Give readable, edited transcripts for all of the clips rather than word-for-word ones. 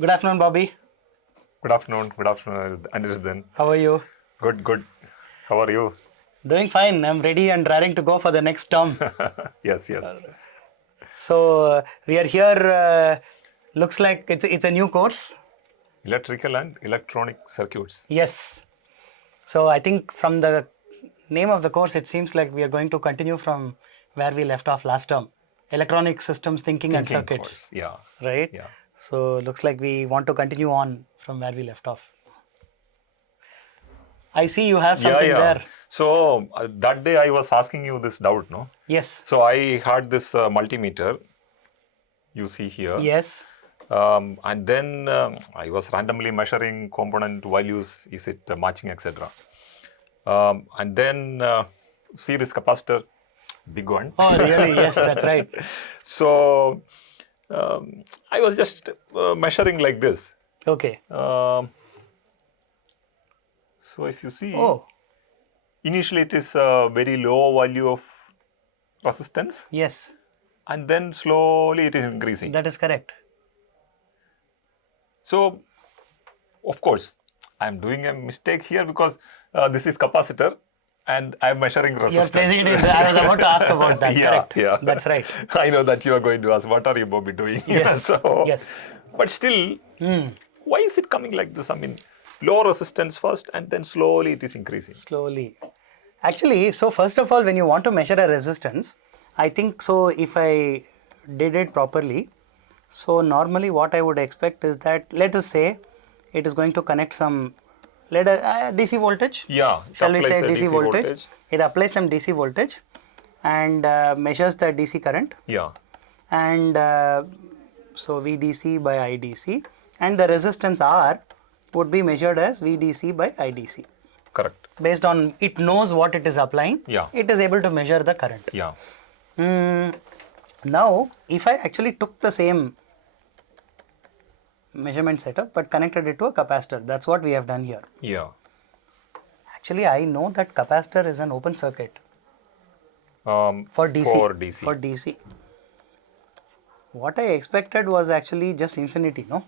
Good afternoon, Bobby. Good afternoon, Anirudhan. How are you? Good. How are you? Doing fine. I'm ready and raring to go for the next term. Yes. So we are here. Looks like it's a new course. Electrical and electronic circuits. Yes. So I think from the name of the course, it seems like we are going to continue from where we left off last term. Electronic systems thinking and circuits. Course. Yeah. Right? Yeah. So looks like we want to continue on from where we left off. I see you have something there. So that day I was asking you this doubt, no? Yes. So I had this multimeter. You see here. Yes. And then I was randomly measuring component values, is it matching, etc. And then see this capacitor, big one. Oh, really? Yes, that's right. So I was just measuring like this. Okay. So if you see, Oh, initially it is a very low value of resistance, yes, and then slowly it is increasing. that is correct. So, of course, I am doing a mistake here because this is capacitor and I am measuring resistance. You're placing it in. I was about to ask about that. Correct. Yeah. That's right. I know that you are going to ask, what are you, Bobby, doing? Yes. So, Yes. But still, why is it coming like this? I mean, low resistance first and then slowly it is increasing. Slowly. Actually, so first of all, when you want to measure a resistance, I think so. If I did it properly, so normally what I would expect is that, let us say, it is going to connect some, DC voltage. Yeah. Shall we applies say a DC voltage? It applies some DC voltage and measures the DC current. Yeah. And so VDC by IDC, and the resistance R would be measured as VDC by IDC. Correct. Based on, it knows what it is applying. Yeah. It is able to measure the current. Yeah. Now, if I actually took the same measurement setup but connected it to a capacitor, that's what we have done here. Yeah. Actually, I know that capacitor is an open circuit for DC. For DC. What I expected was actually just infinity, no?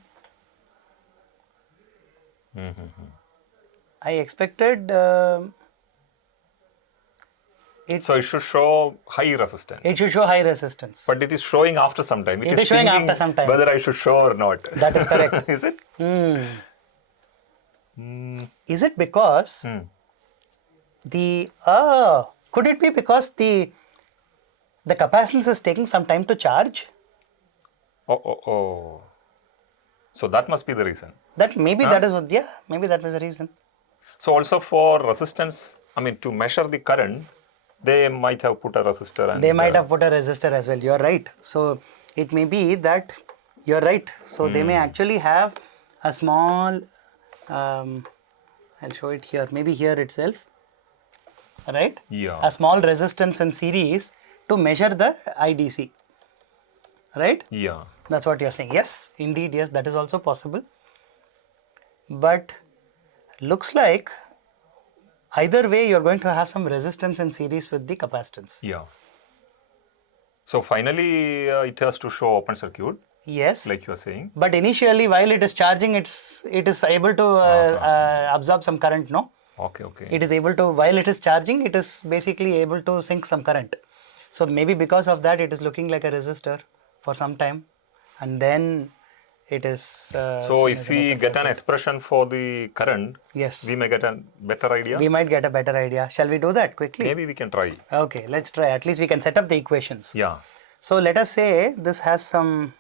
I expected So it should show high resistance. it should show high resistance. But it is showing after some time. It is showing thinking after some time. whether I should show or not. That is correct. Is it? Is it because could it be because the capacitance is taking some time to charge? Oh. So that must be the reason. That maybe that is what, yeah, maybe that was the reason. So also for resistance, I mean to measure the current, they might have put a resistor. And They might have put a resistor as well. You're right. So it may be that you're right. So they may actually have a small, I'll show it here, maybe here itself, right? Yeah. A small resistance in series to measure the IDC, right? Yeah. That's what you're saying. Yes, indeed, yes, that is also possible. But looks like either way you're going to have some resistance in series with the capacitance. Yeah. So finally it has to show open circuit, Yes. like you are saying. But initially, while it is charging, it is able to absorb some current, no? Okay. It is able to, while it is charging, it is basically able to sink some current. So maybe because of that, it is looking like a resistor for some time. And then it is... So if we get an expression for the current, yes, we may get a better idea. we might get a better idea. Shall we do that quickly? Maybe we can try. Okay, let's try. At least we can set up the equations. Yeah. So let us say this has some...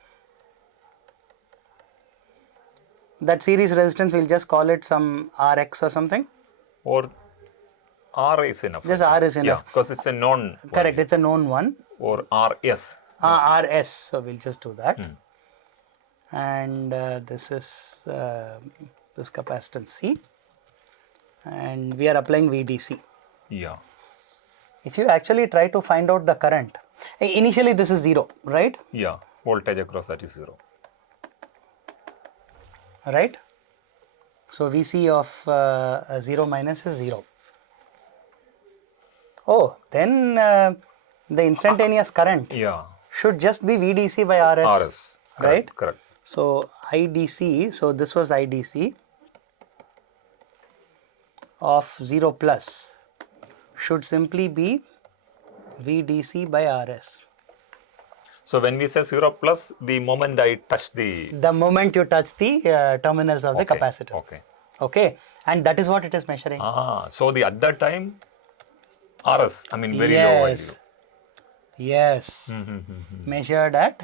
That series resistance, we'll just call it some Rx or something. Or R is enough. Just R is enough. Yeah, because it's a known one. Correct, it's a known one. Or RS. RS, so we'll just do that. And this is this capacitance C. And we are applying VDC. Yeah. If you actually try to find out the current, initially this is 0, right? Yeah. Voltage across that is 0. Right? So VC of 0 minus is 0. Oh, then the instantaneous current Yeah. should just be VDC by RS. RS. Right? Correct. So IDC, so this was IDC of 0 plus should simply be VDC by RS. So when we say 0 plus, the moment I touch the... The moment you touch the terminals of the capacitor. Okay. Okay, and that is what it is measuring. So at that time, RS, I mean very low value. Yes. Measured at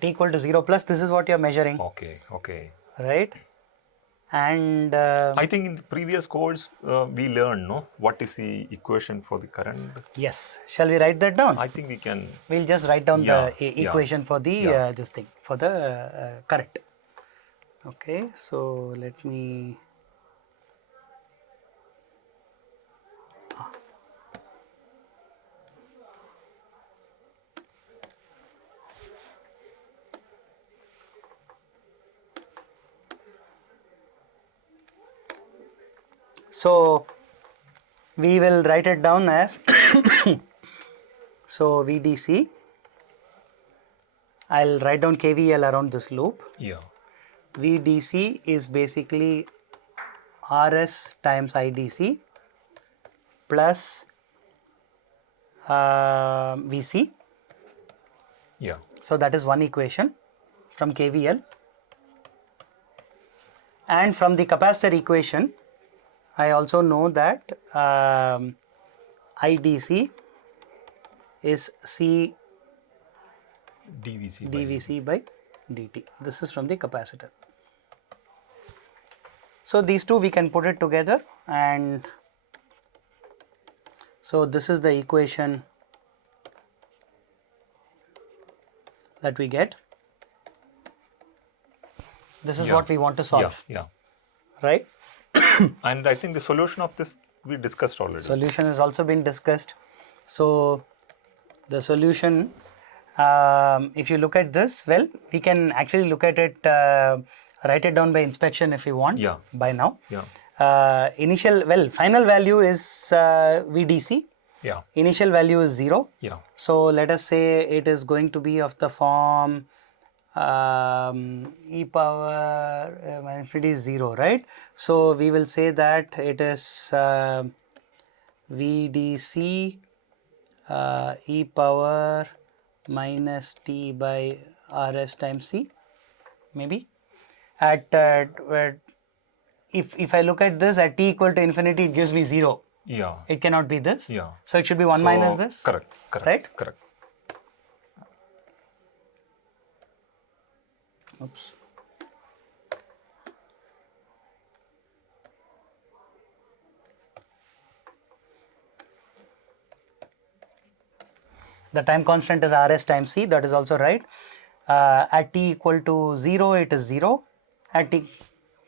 t equal to 0 plus, this is what you are measuring. Okay. Right? And I think in the previous course, we learned, no? What is the equation for the current? yes, shall we write that down? I think we can. We'll just write down the equation for the this thing, for the current. Okay, so let me. So we will write it down as so VDC. I'll write down KVL around this loop. Yeah. VDC is basically RS times IDC plus VC. Yeah. So that is one equation from KVL. And from the capacitor equation, I also know that IDC is C dVC by dt. This is from the capacitor. So these two we can put it together, and so this is the equation that we get. This is what we want to solve. Yeah. Right? And I think the solution of this we discussed already. Solution has also been discussed. So the solution, if you look at this, well, we can actually look at it, write it down by inspection if you want. Yeah. By now. Yeah. Final value is VDC. Yeah. Initial value is 0. Yeah. So let us say it is going to be of the form e power infinity is 0, right? So we will say that it is VDC e power minus t by RS times C, maybe. At if I look at this at t equal to infinity, it gives me 0. Yeah. It cannot be this. Yeah. So it should be 1 minus this. Correct. Right? Correct. Oops. The time constant is RS times C, that is also right. At t equal to 0, it is 0. At t,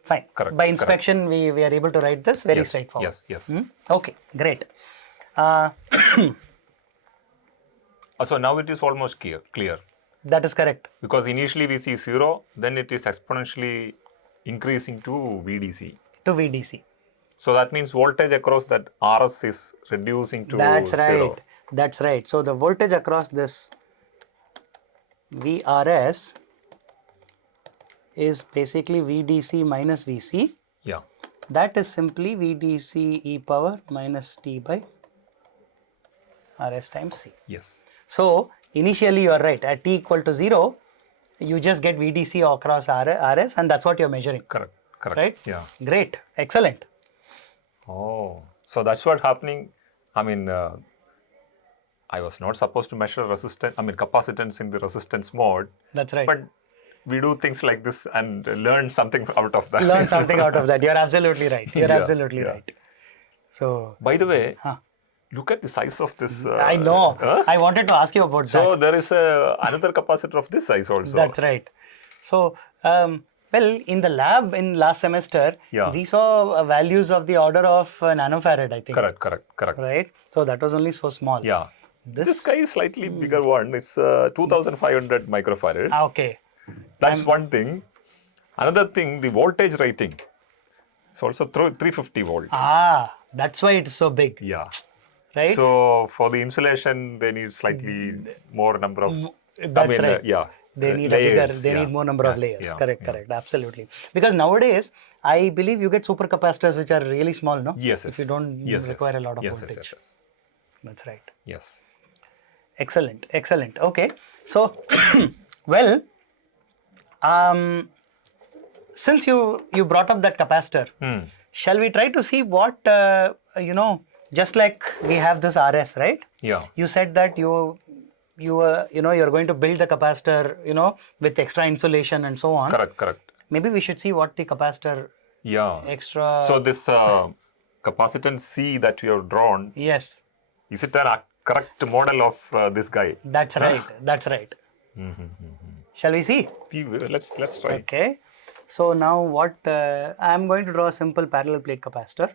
fine. Correct. By inspection, we are able to write this very straightforward. Yes. Okay, great. So now it is almost clear. That is correct. Because initially we see 0, then it is exponentially increasing to VDC. To VDC. So that means voltage across that RS is reducing to That's right. 0. That's right. So the voltage across this VRS is basically VDC minus VC. Yeah. That is simply VDC e power minus t by RS times C. Yes. So initially you are right. At t equal to 0, you just get VDC across RS, and that's what you're measuring. Correct. Right? Yeah. Great. Excellent. Oh, so that's what happening. I mean, I was not supposed to measure capacitance in the resistance mode. That's right. But we do things like this and learn something out of that. Learn something out of that. You're absolutely right. You're absolutely yeah. right. So, by the way, look at the size of this. I know. I wanted to ask you about that. So there is another capacitor of this size also. That's right. So, in the lab in last semester, we saw values of the order of nanofarad, I think. Correct. Right? So that was only so small. Yeah. This guy is slightly bigger one. It's 2500 microfarad. Okay. That's one thing. Another thing, the voltage rating. It's also 350 volt. That's why it's so big. Yeah. Right? So for the insulation, they need slightly more number of. That's right. Yeah. they need layers, they need more number of layers. Yeah, Correct, yeah. correct, absolutely. Because nowadays, I believe you get super capacitors which are really small, no? Yes, If yes. you don't Yes, require a lot of yes, voltage. Yes, yes, That's right. yes. Excellent, excellent. Okay, so well, since you brought up that capacitor, shall we try to see what just like we have this RS, right? Yeah. You said that you're going to build the capacitor, with extra insulation and so on. Correct, correct. Maybe we should see what the capacitor Yeah. extra. So this capacitance C that you have drawn, Yes, is it a correct model of this guy? that's right. That's right. Shall we see? Let's try. Okay. So now what I'm going to draw a simple parallel plate capacitor.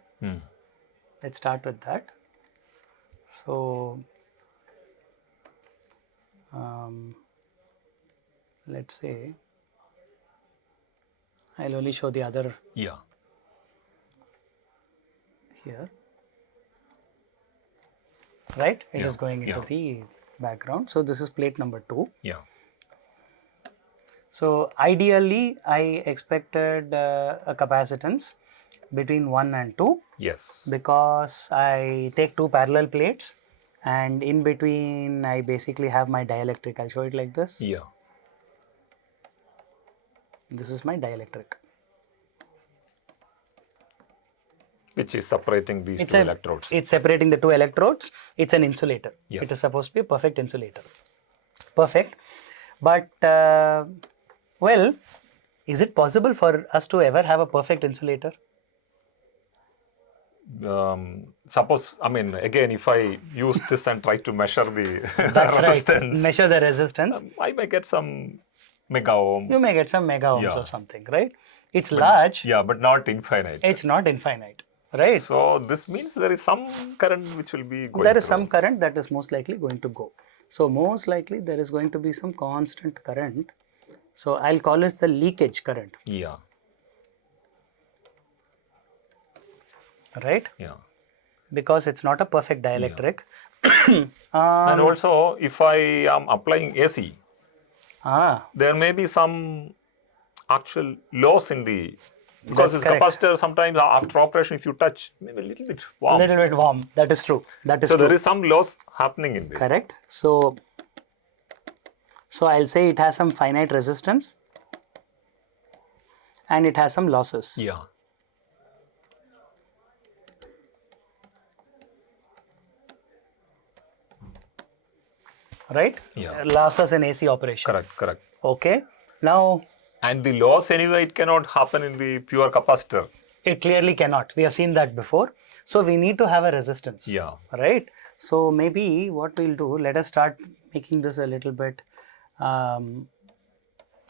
Let's start with that. So let's say I'll only show the other Yeah. here. Right? It is Yeah, going into yeah. the background. So this is plate number 2. Yeah. So ideally, I expected a capacitance between 1 and 2 Yes. because I take 2 parallel plates and in between I basically have my dielectric. I'll show it like this. Yeah. This is my dielectric. Which is separating these two electrodes. It's separating the 2 electrodes. It's an insulator. Yes. It is supposed to be a perfect insulator. Perfect. But, well, is it possible for us to ever have a perfect insulator? Suppose, I mean, again, if I use this and try to measure the That's resistance, right. Measure the resistance. I may get some mega ohm. You may get some mega ohms Yeah. or something, right? It's large. Yeah, but not infinite. It's not infinite, right? So this means there is some current which will be going There is through. some current that is most likely going to go. So most likely there is going to be some constant current. So I'll call it the leakage current, Yeah. right? Yeah. Because it's not a perfect dielectric. And also, if I am applying AC, Ah, there may be some actual loss in the, because That's this correct. capacitor sometimes after operation, if you touch, maybe a little bit warm. little bit warm. That is true. That is So true. there is some loss happening in this. Correct. So I'll say it has some finite resistance and it has some losses. Yeah. Right? Yeah. Losses in AC operation. Correct, correct. Okay. Now, And the loss anyway, it cannot happen in the pure capacitor. it clearly cannot. We have seen that before. So we need to have a resistance. Yeah. Right? So maybe what we'll do, let us start making this a little bit.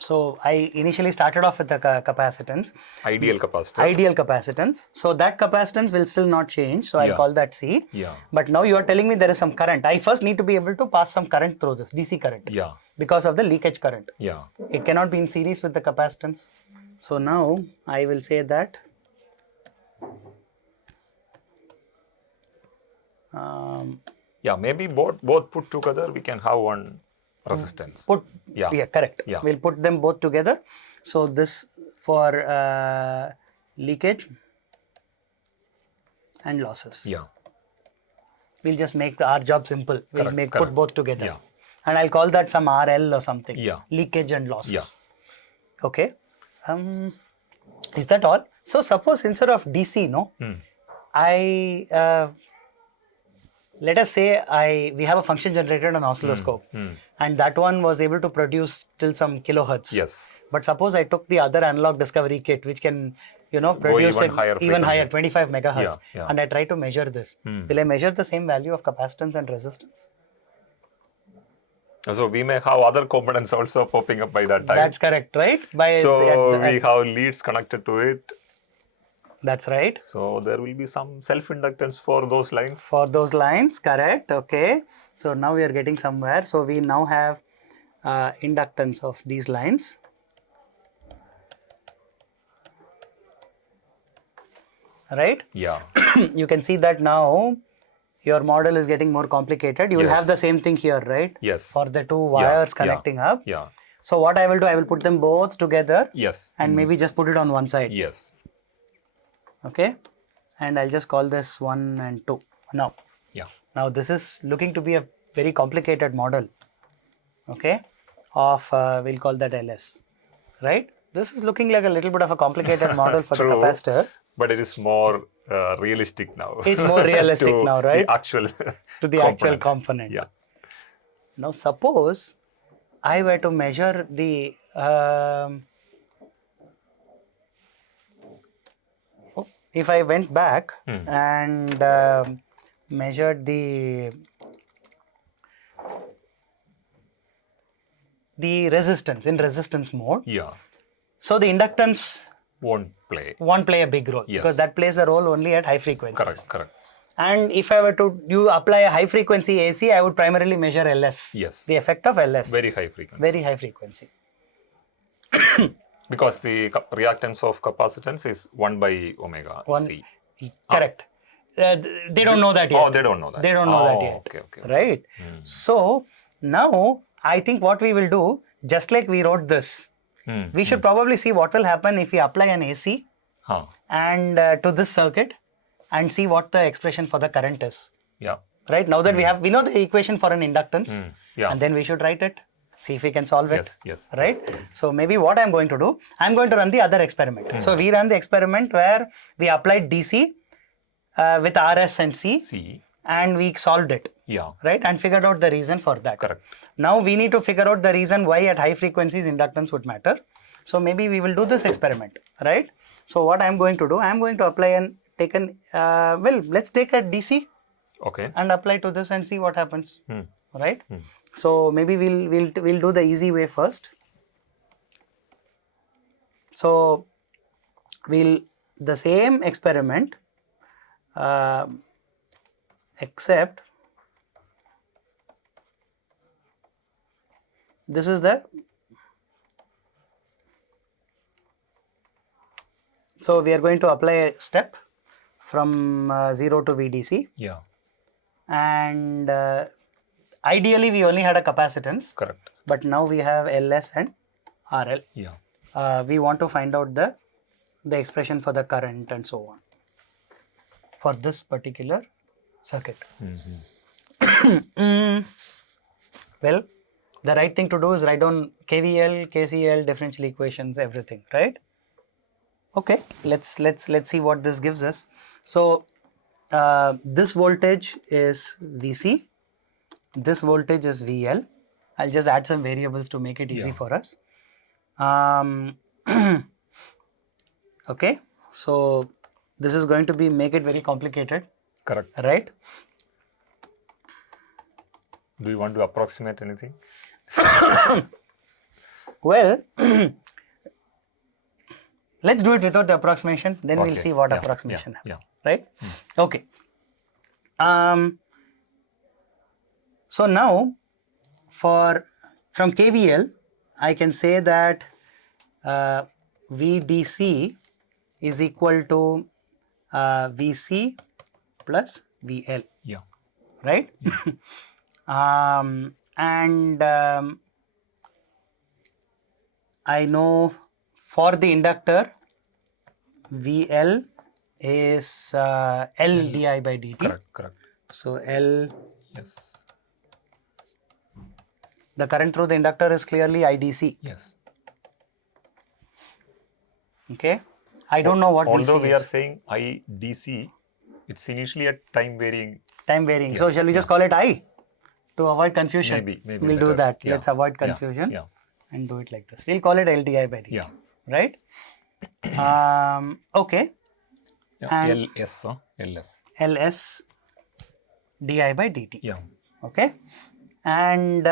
So I initially started off with the capacitance. Ideal capacitor. Ideal capacitance. So that capacitance will still not change. So I'll Yeah. call that C. Yeah. But now you are telling me there is some current. I first need to be able to pass some current through this, DC current. Yeah. Because of the leakage current. Yeah. It cannot be in series with the capacitance. So now I will say that Yeah, maybe both put together, we can have one resistance. yeah, correct. Yeah. We'll put them both together. So this for leakage and losses. Yeah. We'll just make our job simple. We'll Correct, put correct. both together. Yeah. And I'll call that some RL or something. Yeah. Leakage and losses. Yeah. Okay. Is that all? So suppose instead of DC, no, I let us say we have a function generator on an oscilloscope, and that one was able to produce till some kilohertz. Yes. But suppose I took the other analog discovery kit, which can, produce even it higher even higher, frequency. 25 megahertz, Yeah, yeah. and I try to measure this. Will I measure the same value of capacitance and resistance? So we may have other components also popping up by that time. That's correct, right? So we have leads connected to it. That's right. So there will be some self-inductance for those lines. For those lines, correct. Okay. So now we are getting somewhere. So we now have inductance of these lines. Right? Yeah. You can see that now your model is getting more complicated. You will Yes. have the same thing here, right? Yes. For the two wires connecting up. Yeah. So what I will do, I will put them both together. Yes. And maybe just put it on one side. Yes. Okay. And I'll just call this 1 and 2. Now. Yeah. Now this is looking to be a very complicated model. Okay. Of, we'll call that LS. Right. This is looking like a little bit of a complicated model for the True, capacitor. but it is more realistic now. It's more realistic to now, right? The actual To the actual component. Yeah. Now suppose I were to measure the if I went back and measured the resistance in resistance mode. Yeah. So the inductance Won't play. won't play a big role because that plays a role only at high frequencies. Correct. And if I were to apply a high frequency AC, I would primarily measure LS. Yes. The effect of LS. Very high frequency. Very high frequency. Because the reactance of capacitance is 1 by omega C. Correct. They don't know that yet. Oh, they don't know that. They don't know that yet. Okay. Right? So now I think what we will do, just like we wrote this, we should probably see what will happen if we apply an AC and to this circuit and see what the expression for the current is. Yeah. Right? Now that we know the equation for an inductance, Yeah. and then we should write it, see if we can solve it. Yes. Right? So maybe what I'm going to do, I'm going to run the other experiment. So we ran the experiment where we applied DC with RS and C. And we solved it. Yeah. Right? And figured out the reason for that. Correct. Now we need to figure out the reason why at high frequencies inductance would matter. So maybe we will do this experiment. Right? So what I'm going to do, I'm going to apply and take an, let's take a DC. Okay. And apply to this and see what happens. Right? So maybe we'll do the easy way first. So the same experiment, except this is so we are going to apply a step from 0 to VDC. Yeah. And ideally we only had a capacitance. Correct. But now we have LS and RL. Yeah. We want to find out the expression for the current and so on for this particular circuit. Well, the right thing to do is write down KVL, KCL, differential equations, everything, right? Okay, let's see what this gives us. So this voltage is VC, this voltage is VL. I'll just add some variables to make it easy for us. Okay, so this is going to make it very complicated. Correct. Right? Do you want to approximate anything? Well, let's do it without the approximation, then we'll see what approximation happens. Right? Okay. So now from KVL, I can say that VDC is equal to VC plus VL. Yeah. Right? And I know for the inductor, VL is L di by dt. Correct. So L, Yes. the current through the inductor is clearly IDC. Yes. Okay. I don't know what Although VC we is. are saying IDC, it's initially a time varying. Time varying. So shall we just call it I to avoid confusion? Maybe We'll do better. that. Yeah. Let's avoid confusion Yeah. and do it like this. We'll call it L di by dt. Yeah. Right? Okay. And LS. LS. LS di by dt. Yeah. Okay. And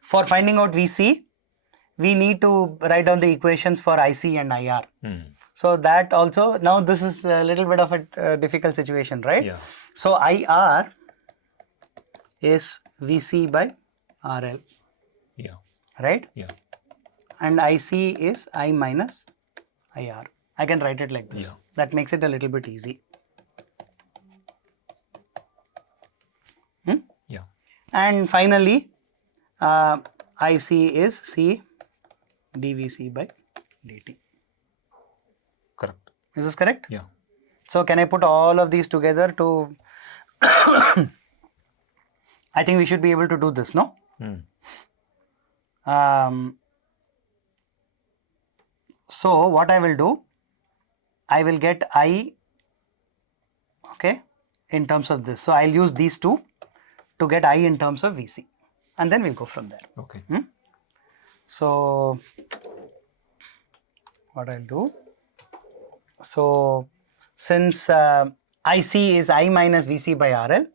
for finding out VC, we need to write down the equations for IC and IR. So that also, now this is a little bit of a difficult situation, right? Yeah. So IR is VC by RL, Yeah. right? Yeah. And IC is I minus IR. I can write it like this. Yeah. That makes it a little bit easy. Yeah. And finally, IC is C dVc by dt. Correct. Is this correct? Yeah. So can I put all of these together to I think we should be able to do this, no? So what I will do, I will get I, okay, in terms of this. So I'll use these two to get I in terms of Vc, and then we'll go from there. Okay. So what I'll do, so since IC is I minus Vc by RL,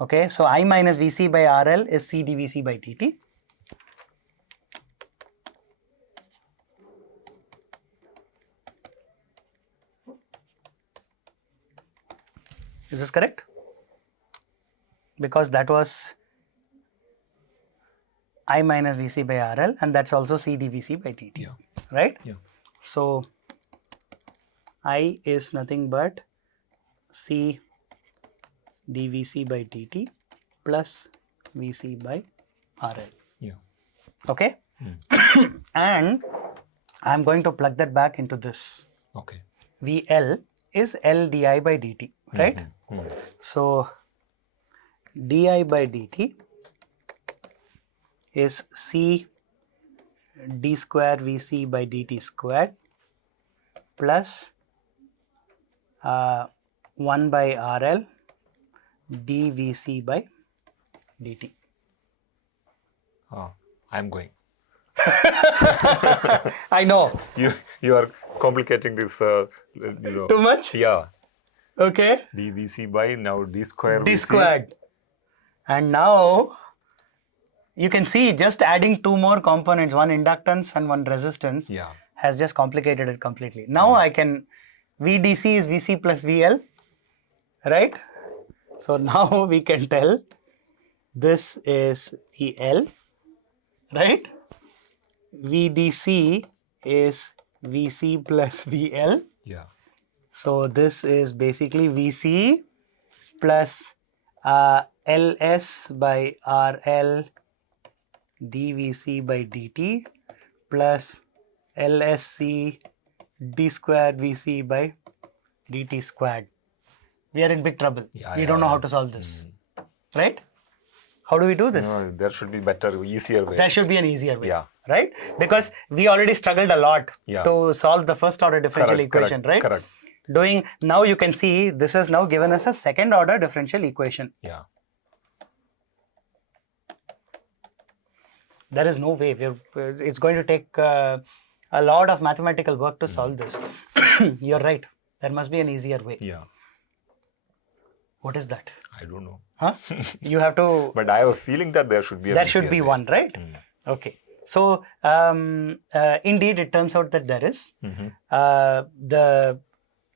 okay, so I minus Vc by RL is C dVc by dt. Is this correct? Because that was I minus Vc by RL, and that's also C dVc by dt, Yeah. right? Yeah. So I is nothing but C dVc by dt plus Vc by RL. Yeah. Okay? And I'm going to plug that back into this. Okay. VL is L di by dt, right? So di by dt is C d square Vc by dt squared plus 1 by RL dVc by dt. I'm going. I know. You are complicating this. Too much? Yeah. Okay. dVc by now d square. D Vc. squared. And now you can see just adding two more components, one inductance and one resistance, Yeah. has just complicated it completely. Now I can, VDC is Vc plus VL, right? So now we can tell this is VL, right? VDC is Vc plus VL. Yeah. So this is basically Vc plus Ls by RL dVc by dt plus LSC d square Vc by dt squared. We are in big trouble. Yeah, We don't know how to solve this, right? How do we do this? No, there should be better, easier way. There should be an easier way, Yeah. right? Because we already struggled a lot Yeah. to solve the first order differential Correct, equation, correct, right? correct. Doing, now you can see this has now given us a second order differential equation. Yeah. There is no way. It's going to take a lot of mathematical work to solve this. You're right. There must be an easier way. Yeah. What is that? I don't know. Huh? You have to. But I have a feeling that there should be a There should be one, right? Okay. So indeed, it turns out that there is.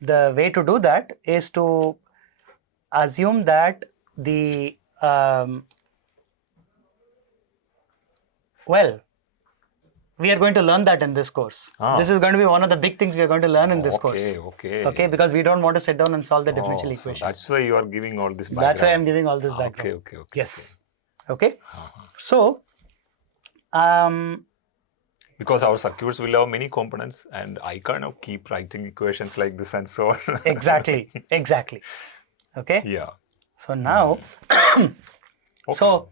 The way to do that is to assume that the well, we are going to learn that in this course. This is going to be one of the big things we are going to learn in this course. Okay, because we don't want to sit down and solve the differential equation. So that's why you are giving all this background. That's why I'm giving all this background. Okay. Yes. Okay. So, because our circuits will have many components, and I cannot keep writing equations like this and so on. exactly. Okay. Yeah. So now, so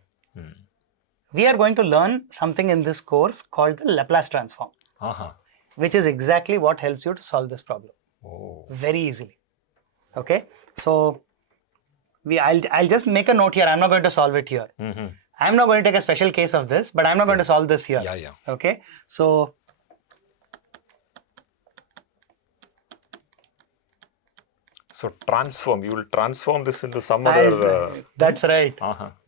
we are going to learn something in this course called the Laplace transform, which is exactly what helps you to solve this problem very easily. Okay. So I'll just make a note here. I'm not going to solve it here. I'm not going to take a special case of this, but I'm not going to solve this here. Yeah. Okay. So transform. You will transform this into some other. That's right.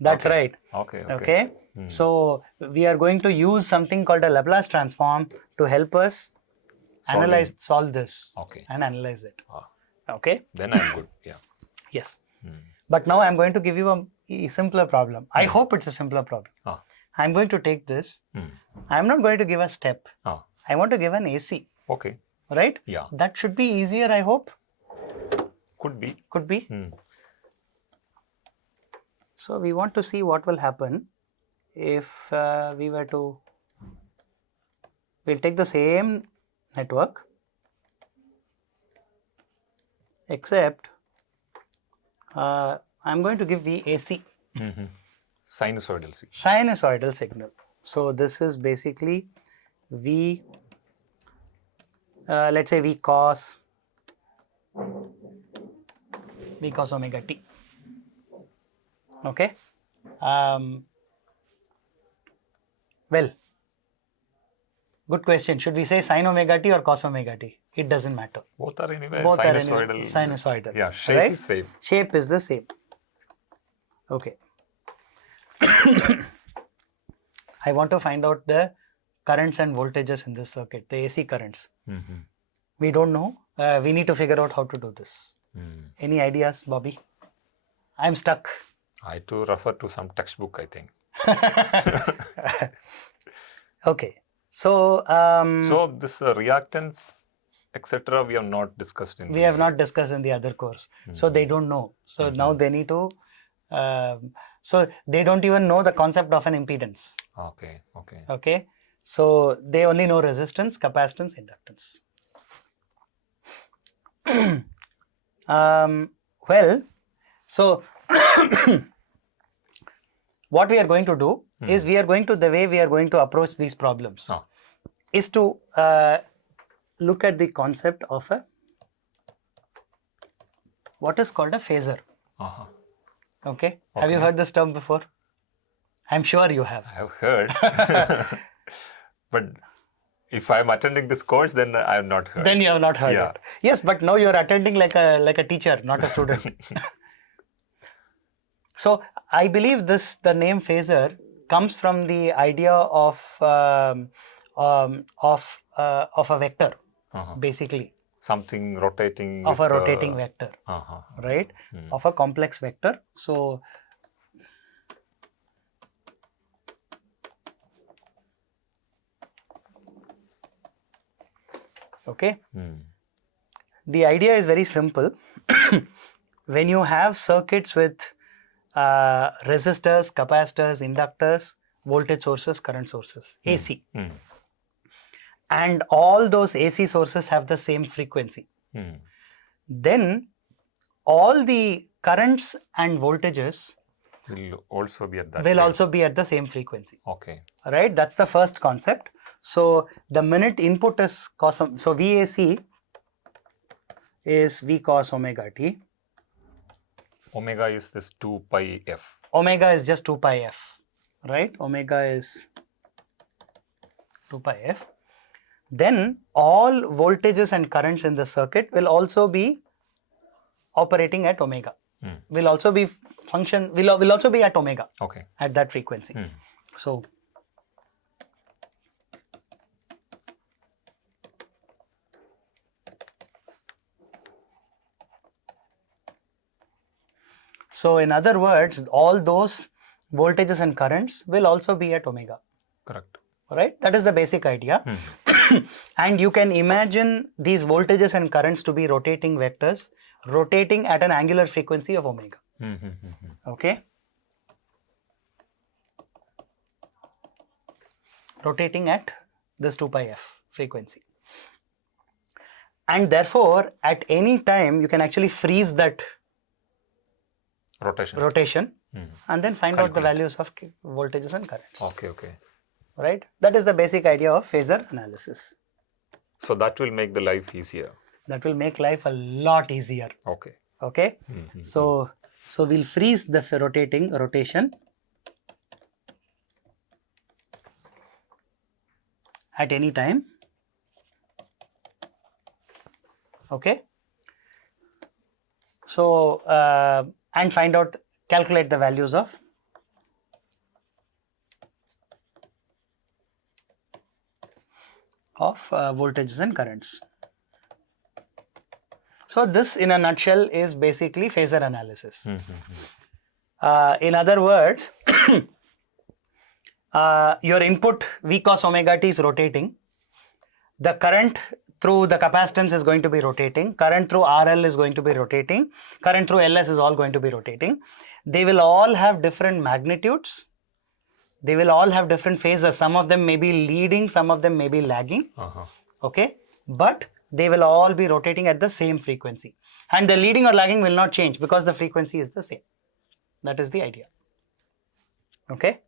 That's right. Okay. So we are going to use something called a Laplace transform to help us solve this, and analyze it. Okay. Then I'm good. Yeah. Yes. But now I'm going to give you a simpler problem. I hope it's a simpler problem. I'm going to take this. I'm not going to give a step. I want to give an AC. Okay. Right? Yeah. That should be easier, I hope. Could be. Could be. So we want to see what will happen if we were to, we'll take the same network, except I'm going to give VAC. Sinusoidal signal. Sinusoidal signal. So this is basically V, let's say V cos omega t. Okay. Well, good question. Should we say sin omega t or cos omega t? It doesn't matter. Both are anyway Both sinusoidal. are anyway sinusoidal. Yeah, shape right? is same. Shape is the same. Okay. I want to find out the currents and voltages in this circuit, the AC currents. We don't know. We need to figure out how to do this. Any ideas, Bobby? I'm stuck. I had to refer to some textbook, I think. Okay. So, so this reactance, etc., we have not discussed in. We have not discussed in the other course. So they don't know. So now they need to. So they don't even know the concept of an impedance. Okay. Okay. Okay. So they only know resistance, capacitance, inductance. Well, so what we are going to do is the way we are going to approach these problems is to look at the concept of what is called a phasor. Okay. Have you heard this term before? I'm sure you have. I have heard. But if I'm attending this course, then I have not heard. Then you have not heard it. Yes, but now you're attending like a teacher, not a student. So I believe the name phasor comes from the idea of a vector, basically. Something rotating. Of a rotating vector, right? Of a complex vector. So okay. The idea is very simple. When you have circuits with resistors, capacitors, inductors, voltage sources, current sources, AC. And all those AC sources have the same frequency. Then all the currents and voltages will also be at that. Will also be at the same frequency. Okay. Right? That's the first concept. So the minute input is cos, so VAC is V cos omega t. Omega is this 2 pi f. Omega is just 2 pi f, right? Omega is 2 pi f. Then all voltages and currents in the circuit will also be operating at omega. Will also be will also be at omega. Okay. At that frequency. So in other words, all those voltages and currents will also be at omega. Correct. Right? That is the basic idea. And you can imagine these voltages and currents to be rotating vectors, rotating at an angular frequency of omega. Okay? Rotating at this 2 pi f frequency. And therefore, at any time, you can actually freeze that rotation and then find out the values of voltages and currents. Okay, okay. Right? That is the basic idea of phasor analysis. So that will make the life easier. That will make life a lot easier. Okay. Okay? So we'll freeze the rotation at any time. Okay? So, and calculate the values of voltages and currents. So this in a nutshell is basically phasor analysis. In other words, your input V cos omega t is rotating. The current through the capacitance is going to be rotating. Current through RL is going to be rotating. Current through LS is all going to be rotating. They will all have different magnitudes They will all have different phases. Some of them may be leading, some of them may be lagging. Okay, but they will all be rotating at the same frequency. And the leading or lagging will not change because the frequency is the same. That is the idea. Okay.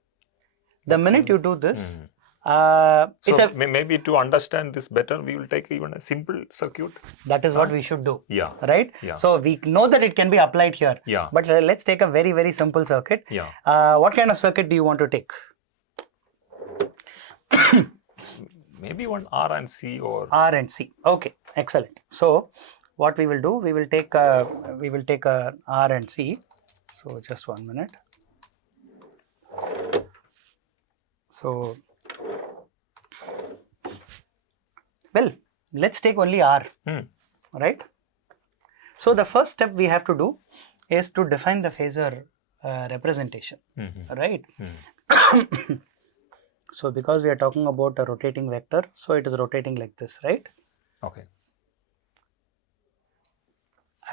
The minute you do this, So maybe to understand this better, we will take even a simple circuit. That is what we should do. Yeah. Right? Yeah. So we know that it can be applied here. Yeah. But let's take a very, very simple circuit. Yeah. What kind of circuit do you want to take? Maybe one R and C or R and C. Okay, excellent. So what we will do, we will take a R and C. So just 1 minute. So well, let's take only R, right? So the first step we have to do is to define the phasor representation, right? So because we are talking about a rotating vector, so it is rotating like this, right? okay.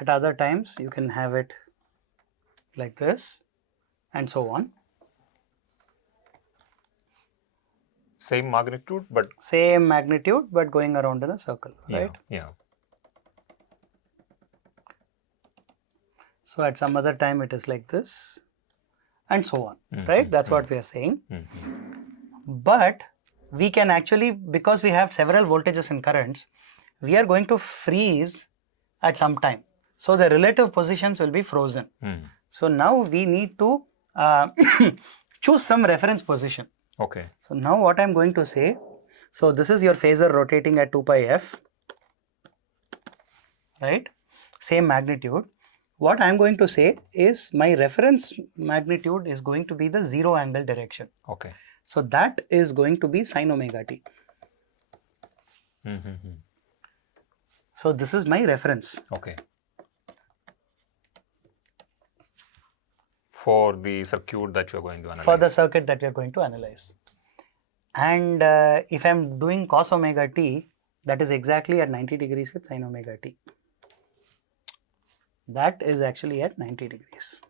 At other times you can have it like this and so on. Same magnitude, but Same magnitude but going around in a circle, right? Yeah. So at some other time it is like this and so on, right? That's what we are saying. But we can actually, because we have several voltages and currents, we are going to freeze at some time. So the relative positions will be frozen. So now we need to choose some reference position. Okay. So now what I am going to say, so this is your phasor rotating at 2 pi f, right? Same magnitude. What I am going to say is my reference magnitude is going to be the 0 angle direction. Okay. So that is going to be sin omega t. So this is my reference. Okay. For the circuit that you are going to analyze. For the circuit that we are going to analyze. And if I am doing cos omega t, that is exactly at 90 degrees with sin omega t. That is actually at 90 degrees.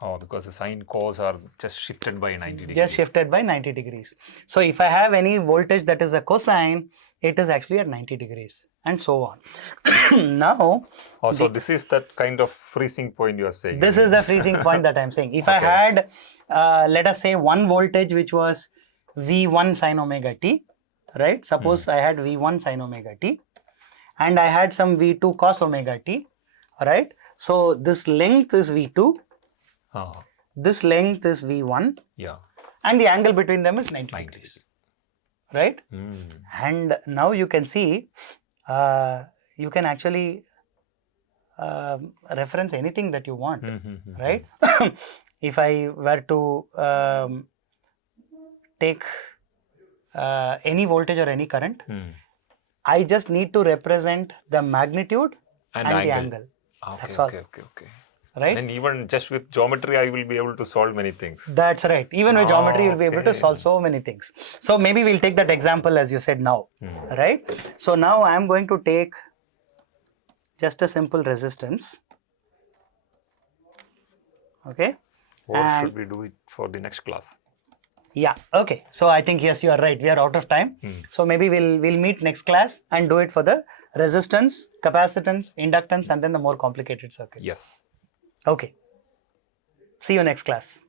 Oh, because the sine cos are just shifted by 90 degrees. Just shifted by 90 degrees. So if I have any voltage that is a cosine, it is actually at 90 degrees and so on. Now, so this is that kind of freezing point you are saying. This is the freezing point that I am saying. If I had, let us say, one voltage which was V1 sin omega t, right? Suppose I had V1 sin omega t and I had some V2 cos omega t, right? So this length is V2. This length is V1. Yeah. And the angle between them is 90 degrees. Right? And now you can see, you can actually reference anything that you want, right? If I were to take any voltage or any current, I just need to represent the magnitude and the angle. That's all. Okay. Right? And even just with geometry, I will be able to solve many things. That's right. Even with geometry, you'll be able to solve so many things. So maybe we'll take that example as you said now, right? So now I'm going to take just a simple resistance. Okay. Or should we do it for the next class? Yeah. Okay. So I think yes, you are right. We are out of time. So maybe we'll meet next class and do it for the resistance, capacitance, inductance, and then the more complicated circuits. Yes. Okay. See you next class.